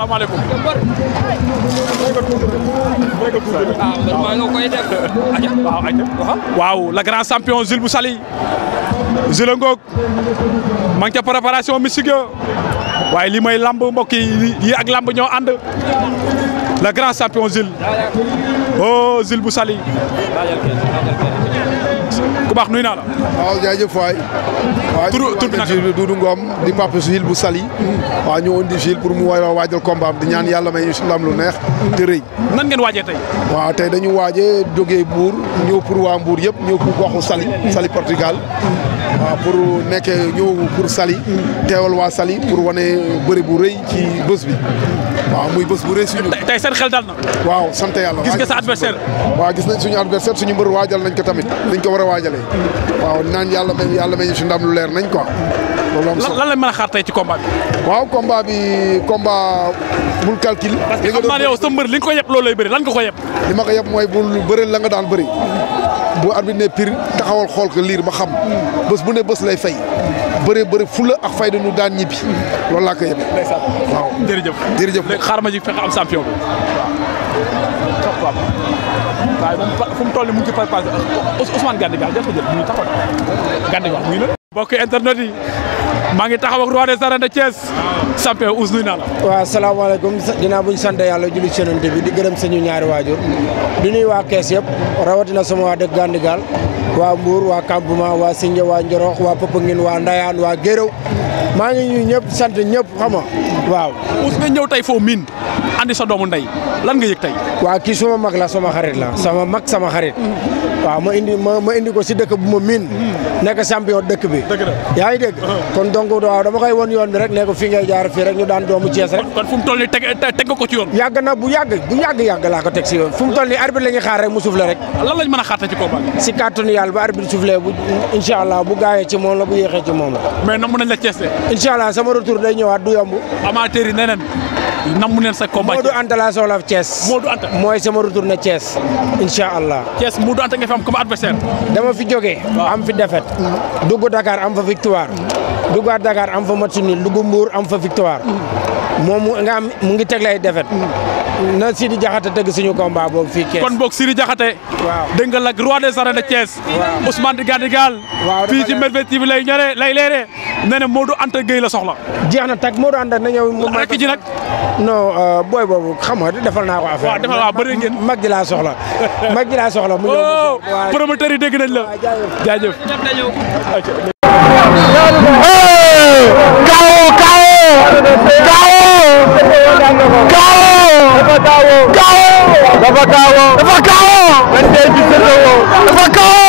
salaamaaleykum. waaw le grand champion Jules bu Saly. Jules ngoog ma ngi ca préparation mystique waaye li may lamb mbokk yi ak lamb ñoo ànd. le grand champion Jules. oh Jules bu Saly. ku baax nuyu naa la. waaw jaajëf waay. tur bi naka Doudou Ngom di papa Jules bu Saly. waaw ñu indi Jules pour mu war a waajal combat di ñaan yàlla may si ndam lu neex te rëy. nan ngeen waajee tey. waaw tey dañu waajee jógee Mbour ñëw pour waa Mbour yëpp ñëw pour goxu Saly Saly Portugal. waaw pour nekkee ñëw pour Saly teewal waa Saly pour wane bëri bu rëy ci bés bi. waaw muy bés bu rëy suñu. tey seen xel dal na. waaw sant yàlla. gis nga sa adversaire. waaw gis nañ suñu adversaire suñu mbër waajal nañ ko tamit dañ ko war a waajalee. waaw naan yàlla may ñu si ndam lu leer nañ quoi. loolu am solo lan lañ mën a xaar tey ci combat bi. waaw combat bi combat bul calcul. parce que xam naa ne yow sa mbër li nga ko yeb loolu lay bëri lan nga ko yeb. li ma ko yeb mooy bul bëri la nga daan bëri. bu arbitre ne pire taxawal xool ko liir ba xam. bés bu ne bés lay fay. bëri fula ak fayda nu daan ñibbi. loolu laa ko yeb. waaw jërëjëf léegi xaaral ma ji fexe am champion bi. waaw moom fu mu toll nii mu ngi ci préparé Ousmane Gandigal jël ko jël mu ngi taxaw Gandigal mu ngi la. mbokk internet yi maa ngi taxaw ak roi des arènes de Thiès. champion Ous nuyu naa la. waaw salaamaaleykum ginnaaw bu ñu sant yàlla julli ci Yonent bi di gërëm suñu ñaari waajur di nuyu waa Kees yëpp rawatina sama waa dëkk Gandigal waa Mbour waa campement waa Sindia waa Njorox waa Popenguine waa Ndayane waa Géréw maa ngi ñuy ñëpp sant ñëpp xam nga waaw. Ous nga ñëw tey foo miin andi sa doomu ndey lan nga yëg tey. waaw kii suma mag la sama xarit la sama mag sama xarit. waaw ma indi ko si dëkk bu ma miin. nekk champion dëkk bi. dëgg la yaa ngi dégg. kon donc waaw dama koy won yoon bi rek ne ko fii ngay jaar fii rek ñu daan doomu Thiès rek. kon fu mu toll nii teg nga ko ci yoon. yàgg na bu yàgg laa ko teg si yoon fu mu toll nii arbitre la ñuy xaar rek mu soufflé rek. lan lañ mën a xaar ci combat bi. si kàttanu yàlla ba arbitre soufflé bu incha allah bu gaawee ci moom la bu yéexee ci moom la. mais namm nañ la Thiès de. incha allah sama retour day ñëwaat du yomb. amateur yi neneen namm neen sa combat. Modou Anta laa soxla Thiès. Modou Anta mooy sama retour na Thiès incha allah. Thiès Modou Anta nga fi am comme adversaire. dama fi jógee. am fi défaite. dugg Dakar am fa victoire. duggaat Dakar am fa match nul dugg Mbour am fa victoire. moom mu ngi teg lay défaite. na Sidi Diakhaté tëgg suñu combat boobu fii Thiès. kon boog Sidi Diakhaté. waaw dégg nga la roi des arènes de Thiès. waaw Ousmane Gandigal. waaw fii ci Merveille TV lay ñoree lay leeree. nee na Modou Anta Gueye la soxla. jeex na tag Modou Anta na ñëw. rek ji nag. non booy boobu xam nga defal naa ko affaire. waaw defal waaw bëri ngeen. mag ji laa soxla. mag ji laa soxla mu ñëw. waaw promoteur yi dégg nañ la. jaajëf. dafa kaawo